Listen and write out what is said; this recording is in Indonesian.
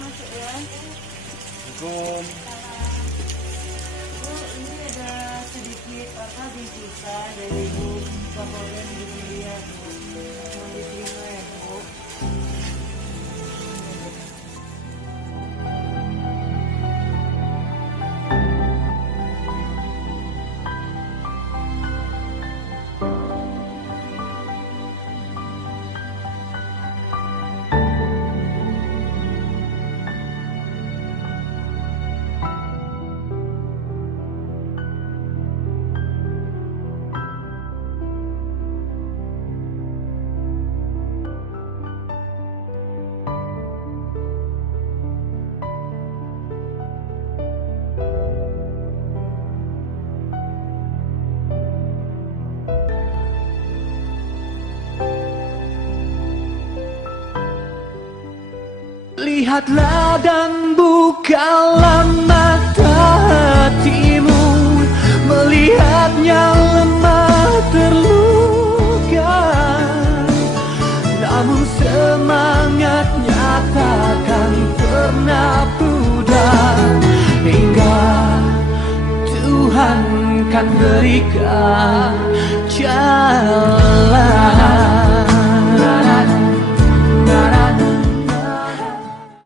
Masuk ya. Assalamualaikum. Oh, ini ada sedikit bingkisan dari Bu Kapolres Julia, Bu. Mau diterima ya, Bu. Lihatlah dan bukalah mata hatimu, melihatnya lemah terluka, namun semangatnya takkan pernah pudar, hingga Tuhan kan berikan